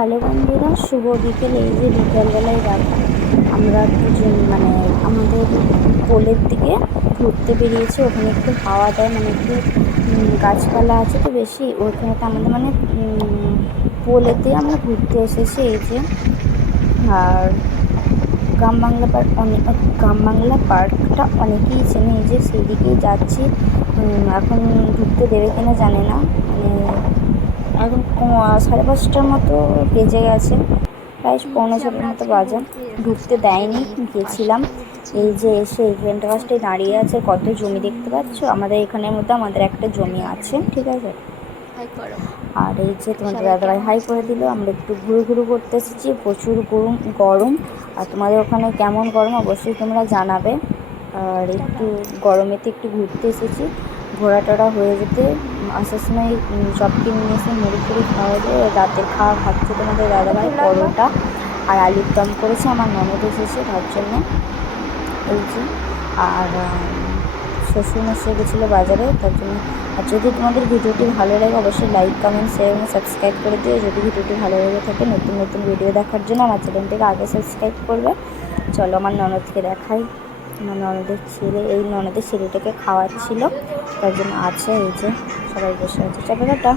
Hello বন্ধুরা, শুভ বিকেল, এই যে বিকেলবেলায় রাখা আমরা দুজন মানে আমাদের পোলের দিকে ঘুরতে বেরিয়েছি, ওখানে একটু হাওয়া দেয় মানে একটু গাছপালা আছে তো বেশি ওখানে তো আমাদের মানে পোলেতে আমরা ঘুরতে এসেছি, এই যে, আর গ্রাম বাংলা পার্ক অনেক গ্রাম বাংলা পার্কটা অনেকেই চেনে, এই যে সেই দিকেই যাচ্ছি এখন ঢুকতে দেবে কিনা জানে না মানে সাড়ে পাঁচটার মতো বেজে গেছে। প্রায় পৌনে ছটার মতো বাজে। ঢুকতে দেয়নি গেছিলাম। এই যে এসে এখানটা ফার্স্টে দাঁড়িয়ে আছে কত জমি দেখতে পাচ্ছ? আমাদের এখানের মধ্যে আমাদের একটা জমি আছে ঠিক আছে? আর এই যে তোমাদের দাদাভাই হাই করে দিল। আমরা একটু ঘুরু ঘুরু করতে এসেছি। প্রচুর গরম গরম। আর তোমাদের ওখানে কেমন গরম? অবশ্যই তোমরা জানাবে। আর একটু গরমেতে একটু ঘুরতে এসেছি। ঘোরা টোরা হয়ে যেতে, আসার সময় সব কিনে নিয়ে এসে মুড়ি ফুড়ি খাওয়া যায় রাতের খাওয়া খাচ্ছে তোমাদের দাদাভাই পরোটা আর আলুর দম করেছে, আমার ননদ এসেছে তার জন্য। এই আর শ্বশুর মশাই গেছিল বাজারে তার জন্য। আর যদি তোমাদের ভিডিওটি ভালো লাগে, অবশ্যই লাইক কমেন্ট শেয়ার এবং সাবস্ক্রাইব করে দিও। যদি ভিডিওটি ভালো লেগে থাকে, নতুন নতুন ভিডিও দেখার জন্য আমার চ্যানেলটিকে আগে সাবস্ক্রাইব করবে। চলো আমার ননদকে দেখাই। ননদের ছেলে, এই ননদের ছেলেটাকে খাওয়াচ্ছিল। তার জন্য আছে এই যে সবাই বসে আছে। চলো টাটা।